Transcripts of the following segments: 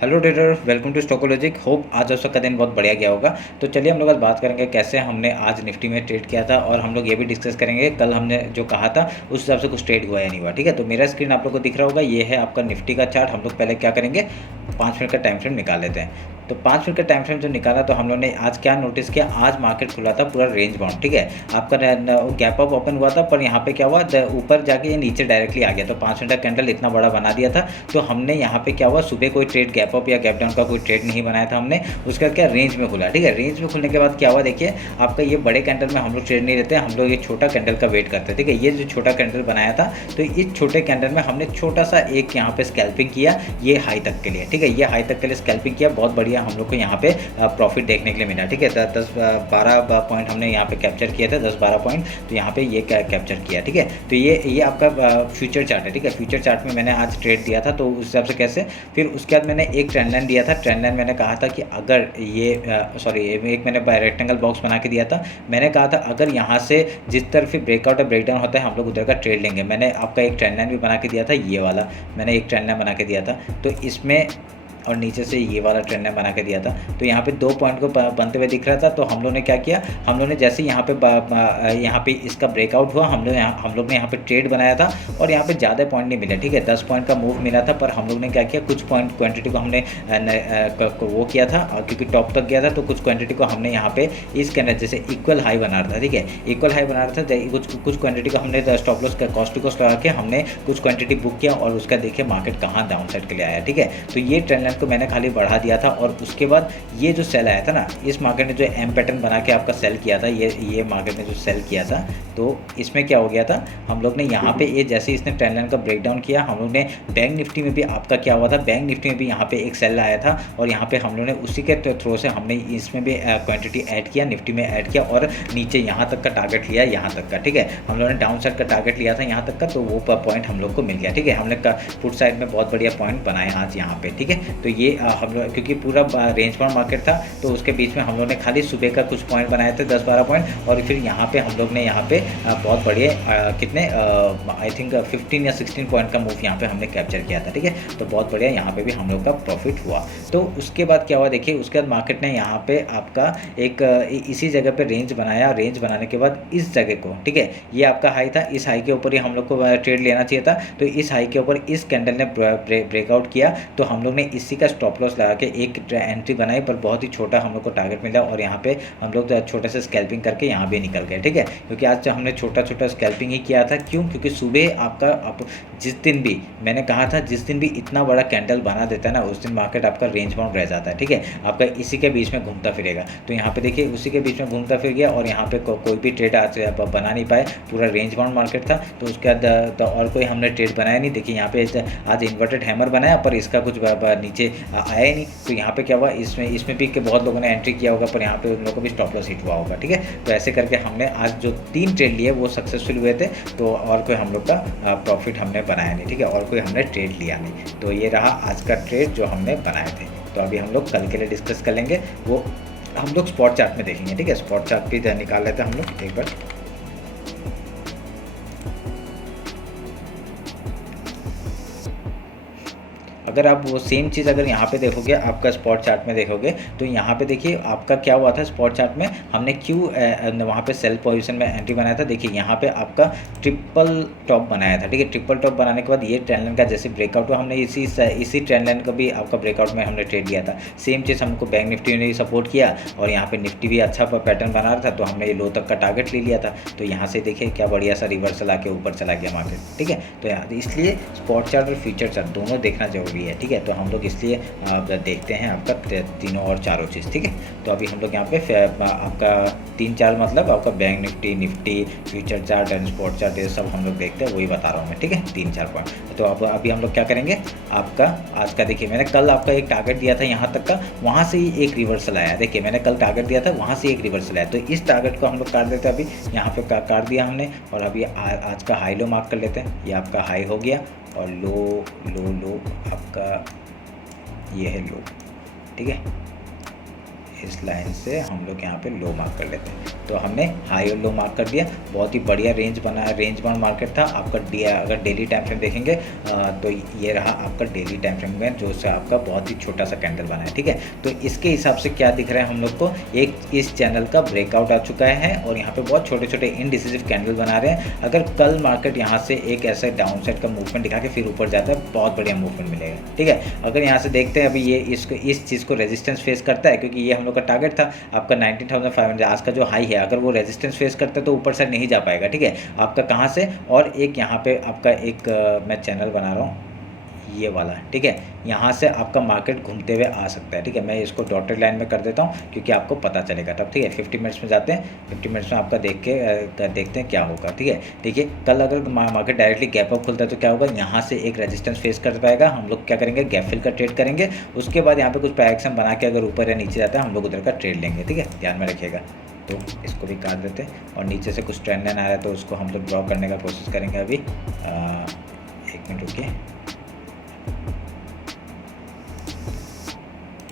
Hello trader, welcome to Stockologic. Hope आज आप सबका दिन बहुत बढ़िया गया होगा। तो चलिए हम लोग आज बात करेंगे कैसे हमने आज निफ्टी में ट्रेड किया था, और हम लोग ये भी डिस्कस करेंगे कल हमने जो कहा था उस हिसाब से कुछ ट्रेड हुआ या नहीं हुआ। ठीक है, तो मेरा स्क्रीन आप लोग को दिख रहा होगा, ये है आपका निफ्टी का चार्ट। हम लोग पहले क्या करेंगे, 5 मिनट का टाइम फ्रेम निकाल लेते हैं। तो 5 मिनट का टाइम फ्रेम जो निकाला, तो हम लोग ने आज क्या नोटिस किया, आज मार्केट खुला था पूरा रेंज बाउंड। ठीक है, आपका गैप अप ओपन हुआ था, पर यहाँ पे क्या हुआ, ऊपर जाके ये नीचे डायरेक्टली आ गया। तो 5 मिनट का कैंडल इतना बड़ा बना दिया था। तो हमने यहाँ पे क्या हुआ, सुबह कोई ट्रेड गैप अप या गैप डाउन का कोई ट्रेड नहीं बनाया था हमने। उसका क्या, रेंज में खुला। ठीक है, रेंज में खुलने के बाद क्या हुआ, देखिए आपका ये बड़े कैंडल में हम लोग ट्रेड नहीं लेते, हम लोग ये छोटा कैंडल का वेट करते हैं। ठीक है, ये जो छोटा कैंडल बनाया था, तो इस छोटे कैंडल में हमने छोटा सा एक यहाँ पे स्कैल्पिंग किया, ये हाई तक के लिए। ठीक है, ये हाई तक के लिए स्कैल्पिंग किया, बहुत बढ़िया हम लोग को यहाँ पे प्रॉफिट देखने के लिए मिला। ठीक है, 10-12 पॉइंट हमने यहाँ पे कैप्चर किए थे, 10-12 पॉइंट, तो यहाँ पे ये कैप्चर किया। ठीक है, तो ये आपका फ्यूचर चार्ट है। ठीक है, फ्यूचर चार्ट में मैंने आज ट्रेड दिया था, तो उस हिसाब से कैसे, फिर उसके बाद मैंने एक ट्रेंड लाइन दिया था। ट्रेंड लाइन मैंने कहा था कि अगर ये एक मैंने रेक्टेंगल बॉक्स बना के दिया था। मैंने कहा था अगर यहाँ से जिस तरफ ब्रेकआउट और ब्रेकडाउन होता है, हम लोग उधर का ट्रेड लेंगे। मैंने आपका एक ट्रेंड लाइन भी बना के दिया था, ये वाला मैंने एक ट्रेंड लाइन बना के दिया था। तो इसमें और नीचे से ये वाला ट्रेंड लाइन बना के दिया था। तो यहाँ पे 2 पॉइंट को बनते हुए दिख रहा था। तो हम लोग ने क्या किया, हम लोग ने जैसे यहाँ पे इसका ब्रेकआउट हुआ, हम लोग ने यहाँ पे ट्रेड बनाया था, और यहाँ पे ज़्यादा पॉइंट नहीं मिला। ठीक है, 10 पॉइंट का मूव मिला था, पर हम लोग ने क्या किया, कुछ पॉइंट क्वांटिटी को हमने वो किया था, और क्योंकि टॉप तक गया था, तो कुछ क्वांटिटी को हमने यहाँ पे इसके अंदर जैसे इक्वल हाई बना रहा था। ठीक है, इक्वल हाई बना रहा था, कुछ क्वांटिटी को हमने stop loss cost to cost लगा के हमने कुछ क्वांटिटी बुक किया, और उसका देखिए मार्केट कहाँ डाउन साइड के लिए आया। ठीक है, तो ये ट्रेंड लाइन को मैंने खाली बढ़ा दिया था, और उसके बाद ये जो सेल आया था ना, इस मार्केट ने जो एम पैटर्न बना के आपका सेल किया था, ये मार्केट ने जो सेल किया था, तो इसमें क्या हो गया था, हम लोग ने यहाँ पे ये जैसे इसने ट्रेंड लाइन का ब्रेकडाउन किया, हम लोग ने बैंक निफ्टी में भी आपका क्या हुआ था, बैंक निफ्टी में भी यहाँ पे एक सेल आया था, और यहाँ पे हम लोग ने उसी के थ्रू से हमने इसमें भी क्वांटिटी ऐड किया, निफ्टी में ऐड किया, और नीचे यहाँ तक का टारगेट लिया, यहाँ तक का। ठीक है, हम लोगों ने डाउन साइड का टारगेट लिया था यहाँ तक का, तो वो पॉइंट हम लोग को मिल गया। ठीक है, हमने फुट साइड में बहुत बढ़िया पॉइंट बनाए आज यहाँ पे। ठीक है, तो ये हम लोग क्योंकि पूरा रेंज बाउंड मार्केट था, तो उसके बीच में हम लोग ने खाली सुबह का कुछ पॉइंट बनाए थे, 10-12 पॉइंट, और फिर यहाँ पे हम लोग ने यहाँ पे बहुत बढ़िया कितने आई थिंक 15 या 16 पॉइंट का मूव यहाँ पे हमने कैप्चर किया था। ठीक है, तो बहुत बढ़िया यहाँ पे भी हम लोग का प्रॉफिट हुआ। तो उसके बाद क्या हुआ, देखिए उसके बाद मार्केट ने यहाँ पे आपका एक इसी जगह पे रेंज बनाया, रेंज बनाने के बाद इस जगह को, ठीक है, ये आपका हाई था, इस हाई के ऊपर ही हम लोग को ट्रेड लेना चाहिए था। तो इस हाई के ऊपर इस कैंडल ने ब्रेकआउट किया, तो हम लोग ने इसी का स्टॉप लॉस लगा के एक एंट्री बनाई, पर बहुत ही छोटा हम लोग को टारगेट मिला, और यहाँ पे हम लोग छोटे से स्कैल्पिंग करके यहाँ भी निकल गए। ठीक है, क्योंकि आज हमने छोटा छोटा स्कैल्पिंग ही किया था। क्यों, क्योंकि सुबह आपका जिस दिन भी मैंने कहा था, जिस दिन भी इतना बड़ा कैंडल बना देता है ना, उस दिन मार्केट आपका रेंज बाउंड रह जाता है। ठीक है, आपका इसी के बीच में घूमता फिरेगा। तो यहाँ पे देखिए उसी के बीच में घूमता फिर गया, और यहाँ पे कोई भी ट्रेड आज बना नहीं पाए, पूरा रेंज बाउंड मार्केट था। तो उसके बाद और कोई हमने ट्रेड बनाया नहीं। देखिए यहाँ पे आज इन्वर्टेड हैमर बनाया, पर इसका कुछ नीचे आया ही नहीं। तो यहाँ पे क्या हुआ, इसमें भी बहुत लोगों ने एंट्री किया होगा, पर यहाँ पे उन लोगों को भी स्टॉप लॉस हिट हुआ होगा। ठीक है, तो ऐसे करके हमने आज जो 3 ट्रेड लिए वो सक्सेसफुल हुए थे। तो और कोई हम लोग का प्रॉफिट हमने बनाया नहीं। ठीक है, और कोई हमने ट्रेड लिया नहीं। तो ये रहा आज का ट्रेड जो हमने बनाए थे। तो अभी हम लोग कल के लिए डिस्कस कर लेंगे, वो हम लोग स्पॉट चार्ट में देखेंगे। ठीक है, स्पॉट चार्ट भी निकाल लेते हैं हम लोग एक बार। अगर आप वो सेम चीज़ अगर यहाँ पे देखोगे, आपका स्पॉट चार्ट में देखोगे, तो यहाँ पे देखिए आपका क्या हुआ था, स्पॉट चार्ट में हमने क्यों वहाँ पे सेल पोजीशन में एंट्री बनाया था। देखिए यहाँ पे आपका ट्रिपल टॉप बनाया था। ठीक है, ट्रिपल टॉप बनाने के बाद ये ट्रेंड लाइन का जैसे ब्रेकआउट हुआ, हमने इसी ट्रेंड लाइन का भी आपका ब्रेकआउट में हमने ट्रेड लिया था। सेम चीज़ हमको बैंक निफ्टी ने सपोर्ट किया, और यहाँ पे निफ्टी भी अच्छा पैटर्न बना रहा था, तो हमने ये लो तक का टारगेट ले लिया था। तो यहाँ से देखिए क्या बढ़िया सा रिवर्सल आके ऊपर चला गया मार्केट। ठीक है, तो इसलिए स्पॉट चार्ट और फ्यूचर चार्ट दोनों देखना जरूरी है। ठीक है, तो हम लोग इसलिए देखते हैं आपका तीनों और चारों चीज़। ठीक है, तो अभी हम लोग यहाँ पे आपका 3-4 मतलब आपका bank Nifty future chart and spot chart, ये सब हम लोग देखते हैं, वही बता रहा हूँ मैं। ठीक है, 3-4 पॉइंट। तो अब अभी हम लोग क्या करेंगे, आपका आज का देखिए मैंने कल आपका एक टारगेट दिया था यहाँ तक का, वहाँ से ही एक रिवर्सल आया। देखिए मैंने कल टारगेट दिया था, वहाँ से एक रिवर्सल आया। तो इस टारगेट को हम लोग काट देते हैं। अभी यहाँ पे काट दिया हमने, और अभी आज का हाई लो मार्क कर लेते हैं। ये आपका हाई हो गया, और लो आपका ये है लो। ठीक है, इस लाइन से हम लोग यहाँ पे लो मार्क कर लेते हैं। तो हमने हाई और लो मार्क कर दिया। बहुत ही बढ़िया रेंज बना, रेंज बाउंड मार्केट था आपका। अगर डेली टाइम फ्रेम देखेंगे तो ये रहा आपका डेली टाइम फ्रेम में, जो से आपका बहुत ही छोटा सा कैंडल बना है, ठीक है। तो इसके हिसाब से क्या दिख रहा है हम लोग को, एक इस चैनल का ब्रेकआउट आ चुका है और यहाँ पे बहुत छोटे छोटे इनडिसिसिव कैंडल बना रहे हैं। अगर कल मार्केट यहाँ से एक ऐसा डाउन साइड का मूवमेंट दिखा के फिर ऊपर जाता है, बहुत बढ़िया मूवमेंट मिलेगा, ठीक है। अगर यहाँ से देखते हैं अभी ये इस चीज़ को रेजिस्टेंस फेस करता है, क्योंकि ये हम लोग का टारगेट था आपका 19,500, आज का जो हाई है, अगर वो रेजिस्टेंस फेस करता है तो ऊपर साइड नहीं जा पाएगा, ठीक है। आपका कहाँ से, और एक यहाँ पे आपका एक मैं चैनल बना रहा हूँ ये वाला, ठीक है। यहाँ से आपका मार्केट घूमते हुए आ सकता है, ठीक है। मैं इसको डॉटेड लाइन में कर देता हूँ क्योंकि आपको पता चलेगा तब, ठीक है। 50 मिनट्स में जाते हैं, 50 मिनट्स में आपका देखते हैं क्या होगा, ठीक है। देखिए कल अगर मार्केट डायरेक्टली गैप अप खुलता है तो क्या होगा, यहाँ से एक रेजिस्टेंस फेस कर पाएगा, हम लोग क्या करेंगे, गैप फिल का ट्रेड करेंगे। उसके बाद यहाँ पे कुछ प्राइस बना के अगर ऊपर या नीचे जाता है हम लोग उधर का ट्रेड लेंगे, ठीक है, ध्यान में रखिएगा। तो इसको भी काट देते हैं और नीचे से कुछ ट्रेंड लाइन आ रहा है तो उसको हम लोग ड्रॉ करने का कोशिश करेंगे। अभी 1 मिनट रुकिए,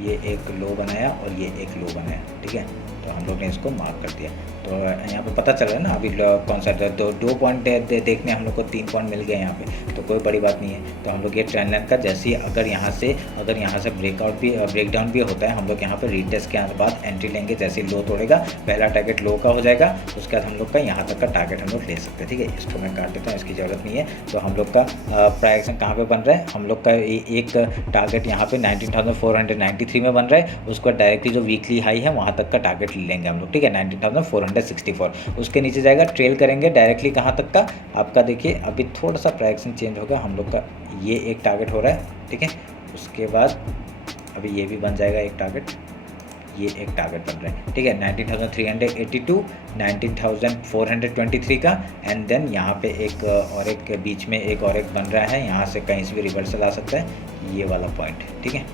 ये एक लो बनाया और ये एक लो बनाया, ठीक है। तो हम लोग ने इसको मार्क कर दिया। तो यहाँ पे पता चल रहा है ना अभी कौन सा दो पॉइंट देखने हम लोग को 3 पॉइंट मिल गए यहाँ पे, तो कोई बड़ी बात नहीं है। तो हम लोग ये ट्रेंड लाइन का जैसे ही अगर यहाँ से ब्रेकडाउन भी होता है, हम लोग यहाँ पे रीटेस्ट के बाद एंट्री लेंगे। जैसे ही लो तोड़ेगा, पहला टारगेट लो का हो जाएगा, उसके बाद हम लोग का यहाँ तक का टारगेट हम लोग ले सकते हैं, ठीक है। इसको मैं काट देता हूँ, इसकी ज़रूरत नहीं है। तो हम लोग का प्राइस कहाँ पर बन रहा है, हम लोग का एक टारगेट यहाँ पे 19,493 में बन रहा है। उसको डायरेक्टली जो वीकली हाई है वहाँ तक का टारगेट लेंगे हम लोग, ठीक है, 19,464। उसके नीचे जाएगा, ट्रेल करेंगे डायरेक्टली कहाँ तक का आपका। देखिए अभी थोड़ा सा प्राइसिंग चेंज होगा, हम लोग का ये एक टारगेट हो रहा है, ठीक है। उसके बाद अभी ये भी बन जाएगा एक टारगेट, ये एक टारगेट बन रहा है, ठीक है, 19,382, 19,423 का। एंड देन यहाँ पे एक और एक बीच में एक और एक बन रहा है, यहाँ से कहीं से भी रिवर्सल आ सकता है, ये वाला पॉइंट, ठीक है,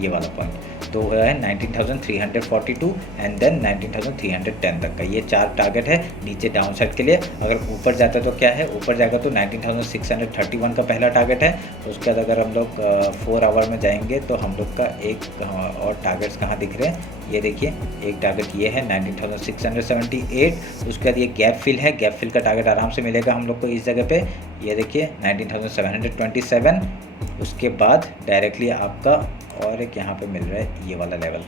ये वाला पॉइंट। तो है 19,342 एंड देन 19,310 तक का, ये 4 टारगेट है नीचे डाउन साइड के लिए। अगर ऊपर जाता है तो क्या है, ऊपर जाएगा तो 19,631 का पहला टारगेट है। उसके बाद अगर हम लोग 4 आवर में जाएंगे तो हम लोग का एक और टारगेट्स कहाँ दिख रहे हैं, ये देखिए एक टारगेट ये है 19,678। उसके बाद ये गैप फिल है, गैप फिल का टारगेट आराम से मिलेगा हम लोग को इस जगह पे, ये देखिए 19,727। उसके बाद डायरेक्टली आपका और एक यहाँ पे मिल रहा है ये वाला लेवल,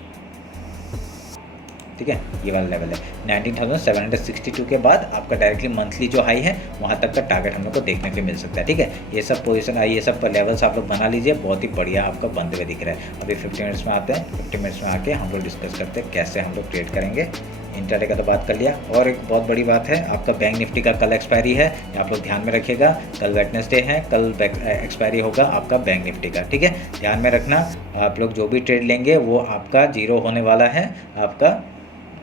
ठीक है, ये वाला लेवल है 19,762 के बाद आपका डायरेक्टली मंथली जो हाई है वहाँ तक का टारगेट हम लोग को देखने को मिल सकता है, ठीक है। ये सब पोजीशन ये सब लेवल्स आप लोग बना लीजिए, बहुत ही बढ़िया आपका बनते हुए दिख रहा है। अभी 50 मिनट्स में आते हैं, 50 मिनट्स में आके हम लोग डिस्कस करते हैं कैसे हम लोग ट्रेड करेंगे। इंट्राडे का तो बात कर लिया। और एक बहुत बड़ी बात है, आपका बैंक निफ्टी का कल एक्सपायरी है, आप लोग ध्यान में रखिएगा। कल वेडनेसडे है, कल एक्सपायरी होगा आपका बैंक निफ्टी का, ठीक है, ध्यान में रखना। आप लोग जो भी ट्रेड लेंगे वो आपका जीरो होने वाला है आपका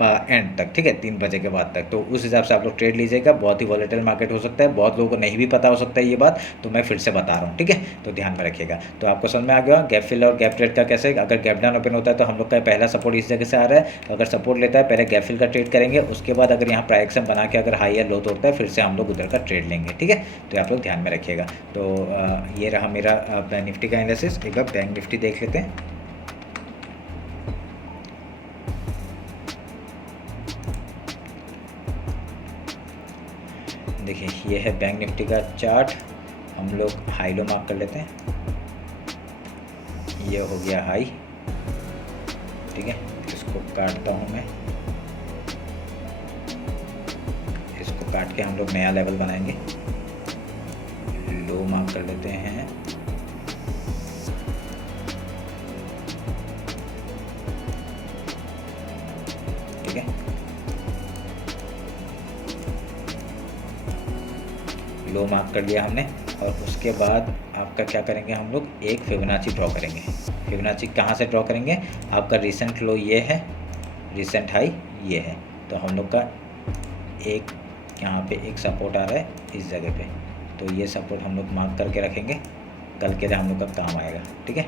एंड तक, ठीक है, 3 बजे के बाद तक। तो उस हिसाब से आप लोग ट्रेड लीजिएगा। बहुत ही वॉलेटाइल मार्केट हो सकता है, बहुत लोगों को नहीं भी पता हो सकता है ये बात, तो मैं फिर से बता रहा हूँ, ठीक है, तो ध्यान में रखिएगा। तो आपको समझ में आ गया गैप फिल और गैप ट्रेड का कैसे। अगर गैप डाउन ओपन होता है तो हम लोग का पहला सपोर्ट इस जगह से आ रहा है, अगर सपोर्ट लेता है पहले गैप फिल का ट्रेड करेंगे, उसके बाद अगर यहाँ प्राइस बना के अगर हाई या लो तोड़ता है फिर से हम लोग उधर का ट्रेड लेंगे, ठीक है। तो आप लोग ध्यान में रखिएगा। तो ये रहा मेरा निफ्टी का एनालिसिस। एक बार बैंक निफ्टी देख लेते हैं। देखिए ये है बैंक निफ्टी का चार्ट, हम लोग हाई लो मार्क कर लेते हैं। ये हो गया हाई, ठीक है, इसको काटता हूँ मैं, इसको काट के हम लोग नया लेवल बनाएंगे। लो मार्क कर लेते हैं, ठीक है, लो मार्क कर लिया हमने। और उसके बाद आपका क्या करेंगे, हम लोग एक फिबोनाची ड्रॉ करेंगे। फिबोनाची कहाँ से ड्रॉ करेंगे, आपका रिसेंट लो ये है, रिसेंट हाई ये है, तो हम लोग का एक यहाँ पे एक सपोर्ट आ रहा है इस जगह पे, तो ये सपोर्ट हम लोग मार्क करके रखेंगे, कल के लिए हम लोग का काम आएगा, ठीक है।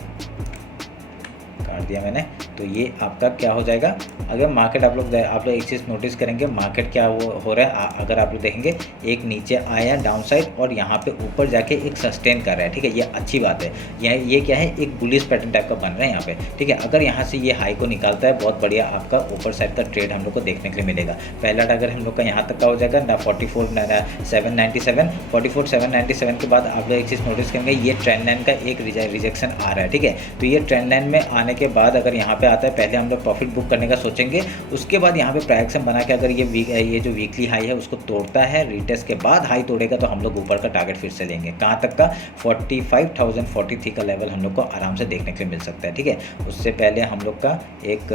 काट दिया मैंने। तो ये आपका क्या हो जाएगा। अगर मार्केट आप लोग एक चीज़ नोटिस करेंगे, मार्केट क्या हो रहा है, अगर आप लोग देखेंगे एक नीचे आया डाउन साइड और यहाँ पे ऊपर जाके एक सस्टेन कर रहा है, ठीक है, ये अच्छी बात है। ये क्या है, एक बुलिश पैटर्न टाइप का बन रहा है यहाँ पे, ठीक है। अगर यहाँ से ये हाई को निकालता है, बहुत बढ़िया आपका ऊपर साइड का ट्रेड हम लोग को देखने के लिए मिलेगा। पहला टारगेट हम लोग का यहाँ तक का हो जाएगा 44,797, 44,797 के बाद आप लोग एक चीज़ नोटिस करेंगे, ये ट्रेंड लाइन का एक रिजेक्शन आ रहा है, ठीक है। तो ये ट्रेंड लाइन में आने के बाद अगर यहाँ पे आता है, पहले हम लोग प्रॉफिट बुक करने का सोचेंगे, उसके बाद यहाँ पे प्राइस बना के अगर ये जो वीकली हाई है उसको तोड़ता है, रीटेस्ट के बाद हाई तोड़ेगा, तो हम लोग ऊपर का टारगेट फिर से लेंगे। कहाँ तक का, 45,043 का लेवल हम लोग को आराम से देखने के लिए मिल सकता है, ठीक है। उससे पहले हम लोग का एक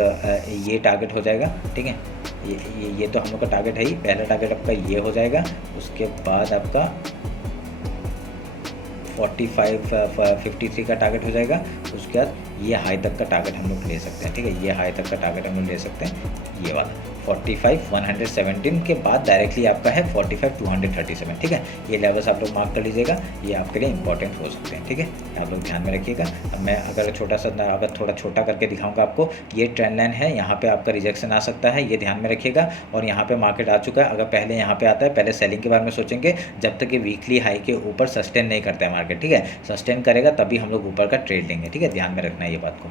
ये टारगेट हो जाएगा, ठीक है। ये तो हम लोग का टारगेट है ही, पहला टारगेट आपका ये हो जाएगा। उसके बाद आपका 4553 का टारगेट हो जाएगा। उसके बाद ये हाई तक का टारगेट हम लोग ले सकते हैं, ठीक है। ये हाई तक का टारगेट हम लोग ले सकते हैं, ये वाला 45,117 के बाद डायरेक्टली आपका है 45,237, ठीक है। ये लेवल्स आप लोग मार्क कर लीजिएगा, ये आपके लिए इंपॉर्टेंट हो सकते हैं, ठीक है। आप लोग ध्यान में रखिएगा। अब मैं अगर थोड़ा छोटा करके दिखाऊंगा आपको, ये ट्रेंड लाइन है, यहाँ पे आपका रिजेक्शन आ सकता है, ये ध्यान में रखिएगा। और यहाँ पे मार्केट आ चुका है, अगर पहले यहाँ पे आता है, पहले सेलिंग के बारे में सोचेंगे, जब तक ये वीकली हाई के ऊपर सस्टेन नहीं करता है मार्केट, ठीक है। सस्टेन करेगा तभी हम लोग ऊपर का ट्रेड लेंगे, ठीक है। ध्यान में रखना है ये बात को।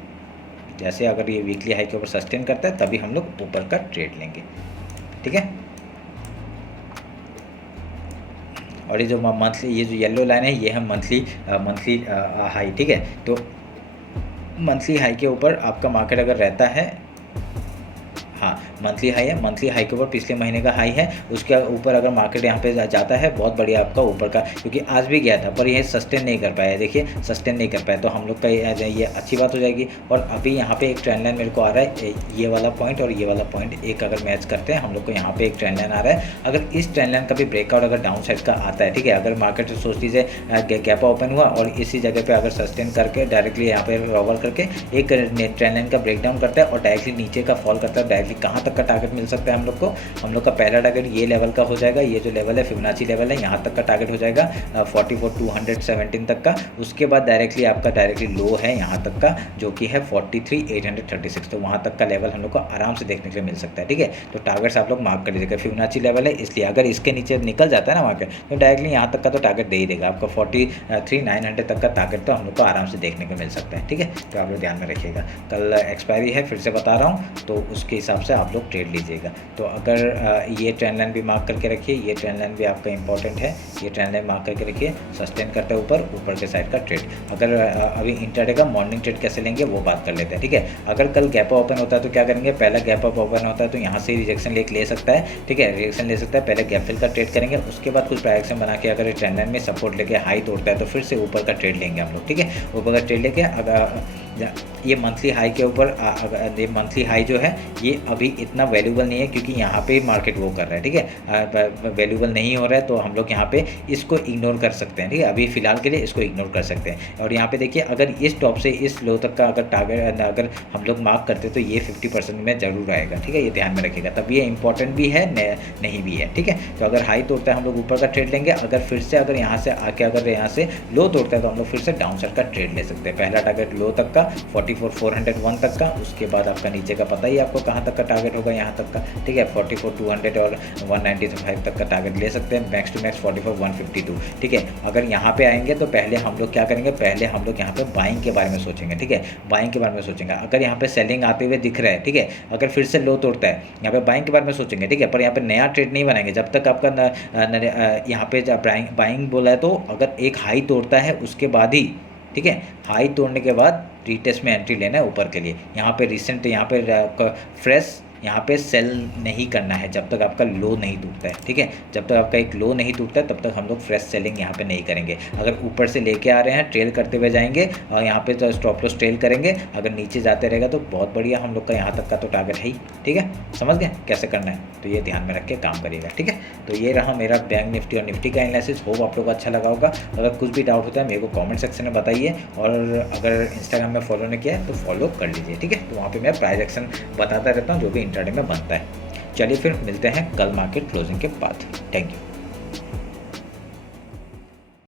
जैसे अगर ये वीकली हाई के ऊपर सस्टेन करता है तभी हम लोग ऊपर का ट्रेड लेंगे, ठीक है। और ये जो मंथली, ये जो येलो लाइन है, ये है मंथली हाई, ठीक है। तो मंथली हाई के ऊपर आपका मार्केट अगर रहता है, हाँ मंथली हाई है, मंथली हाई के ऊपर पिछले महीने का हाई है, उसके ऊपर अगर मार्केट यहाँ पे जाता है, बहुत बढ़िया आपका ऊपर का, क्योंकि आज भी गया था पर यह सस्टेन नहीं कर पाया, देखिए सस्टेन नहीं कर पाया, तो हम लोग का ये अच्छी बात हो जाएगी। और अभी यहाँ पे एक ट्रेंड लाइन मेरे को आ रहा है, ये वाला पॉइंट और ये वाला पॉइंट एक अगर मैच करते हैं, हम लोग को यहाँ पे एक ट्रेंड लाइन आ रहा है। अगर इस ट्रेंड लाइन का भी ब्रेकआउट अगर डाउन साइड का आता है, ठीक है, अगर मार्केट सोच लीजिए गैप ओपन हुआ और इसी जगह पे अगर सस्टेन करके डायरेक्टली यहाँ पे रोवर करके एक ट्रेंड लाइन का ब्रेकडाउन करता है और डायरेक्टली नीचे का फॉल करता है, डायरेक्टली कहाँ तक का टारगेट मिल सकता है हम लोग को। हम लोग का पहला टारगेट ये लेवल का हो जाएगा, ये जो लेवल है फिबोनाची लेवल है, यहाँ तक का टारगेट हो जाएगा 44,217 तक का। उसके बाद डायरेक्टली लो है यहाँ तक का, जो कि है 43,836, तो वहाँ तक का लेवल हम लोग को आराम से देखने के लिए मिल सकता है, ठीक है। तो टारगेट्स आप लोग मार्क कर लीजिएगा, फिबोनाची लेवल है, इसलिए अगर इसके नीचे निकल जाता है ना मार्केट, तो डायरेक्टली यहाँ तक का तो टारगेट दे ही देगा आपका। 43,900 तक का टारगेट तो हम लोग को आराम से देखने को मिल सकता है, ठीक है। तो आप लोग ध्यान में रखिएगा, कल एक्सपायरी है, फिर से बता रहा हूँ, तो उसके हिसाब से आप लोग ट्रेड लीजिएगा। तो अगर ये ट्रेंड लाइन भी मार्क करके रखिए, ये ट्रेंड लाइन भी आपका इंपॉर्टेंट है, ये ट्रेंड लाइन मार्क करके रखिए। सस्टेन करते हैं ऊपर के साइड का ट्रेड। अगर अभी इंट्राडे का मॉर्निंग ट्रेड कैसे लेंगे वो बात कर लेते हैं, ठीक है। अगर कल गैप ओपन होता है तो क्या करेंगे, पहला गैप अप ओपन होता है तो यहाँ से रिजेक्शन ले सकता है, ठीक है, रिजेक्शन ले सकता है, पहले गैप फिल का ट्रेड करेंगे, उसके बाद कुछ प्राइस बना के अगर ट्रेंड लाइन में सपोर्ट लेके हाई तोड़ता है तो फिर से ऊपर का ट्रेड लेंगे हम लोग, ठीक है। ऊपर का ट्रेड लेके अगर ये मंथली हाई के ऊपर ये मंथली हाई जो है ये अभी इतना वैल्यूबल नहीं है, क्योंकि यहाँ पे मार्केट वो कर रहा है, ठीक है, वैल्यूबल नहीं हो रहा है, तो हम लोग यहाँ पे इसको इग्नोर कर सकते हैं, ठीक है। अभी फिलहाल के लिए इसको इग्नोर कर सकते हैं। और यहाँ पे देखिए, अगर इस टॉप से इस लो तक का अगर टारगेट अगर हम लोग मार्क करते तो ये 50% में जरूर आएगा, ठीक है, ये ध्यान में रखिएगा। तब ये इंपॉर्टेंट भी है, नहीं भी है, ठीक है। तो अगर हाई तोड़ता है हम लोग ऊपर का ट्रेड लेंगे, अगर फिर से अगर यहाँ से आके अगर यहाँ से लो तोड़ता है तो हम लोग फिर से डाउन साइड का ट्रेड ले सकते हैं। पहला टारगेट लो तक का 44,401 तक का, उसके बाद आपका नीचे का पता ही आपको कहाँ तक का टारगेट होगा, यहाँ तक का, ठीक है, 44,200 और 195 तक का टारगेट ले सकते हैं। मैक्स टू मैक्स 44,152, ठीक है। अगर यहाँ पे आएंगे तो पहले हम लोग क्या करेंगे, पहले हम लोग यहाँ पे बाइंग के बारे में सोचेंगे, ठीक है, बाइंग के बारे में सोचेंगे। अगर यहाँ पे सेलिंग आते हुए दिख रहा है, ठीक है, अगर फिर से लो तोड़ता है, यहाँ पे बाइंग के बारे में सोचेंगे, ठीक है। पर यहाँ पे नया ट्रेड नहीं बनाएंगे जब तक आपका यहाँ पे बाइंग बोला है, तो अगर एक हाई तोड़ता है उसके बाद ही, ठीक है, हाई तोड़ने के बाद रीटेस्ट में एंट्री लेना है ऊपर के लिए। यहाँ पे रिसेंट यहाँ पे फ्रेश यहाँ पे सेल नहीं करना है जब तक आपका लो नहीं टूटता है, ठीक है। जब तक आपका एक लो नहीं टूटता है तब तक हम लोग फ्रेश सेलिंग यहाँ पे नहीं करेंगे। अगर ऊपर से लेके आ रहे हैं, ट्रेल करते हुए जाएंगे और यहाँ पे तो स्टॉप लॉस ट्रेल करेंगे, अगर नीचे जाते रहेगा तो बहुत बढ़िया, हम लोग का यहाँ तक का तो टारगेट है ही, ठीक है। समझ गए कैसे करना है, तो ये ध्यान में रख के काम करिएगा, ठीक है। तो ये रहा मेरा बैंक निफ्टी और निफ्टी का एनालिसिस। होप आप लोग को अच्छा लगा होगा। अगर कुछ भी डाउट होता है मेरे को कॉमेंट सेक्शन में बताइए, और अगर इंस्टाग्राम में फॉलो नहीं किया है तो फॉलो कर लीजिए, ठीक है। तो वहाँ पर मैं प्राइस एक्शन बताता रहता हूँ जो भी इंट्राडे में बनता है। चलिए फिर मिलते हैं कल मार्केट क्लोजिंग के बाद। Thank you.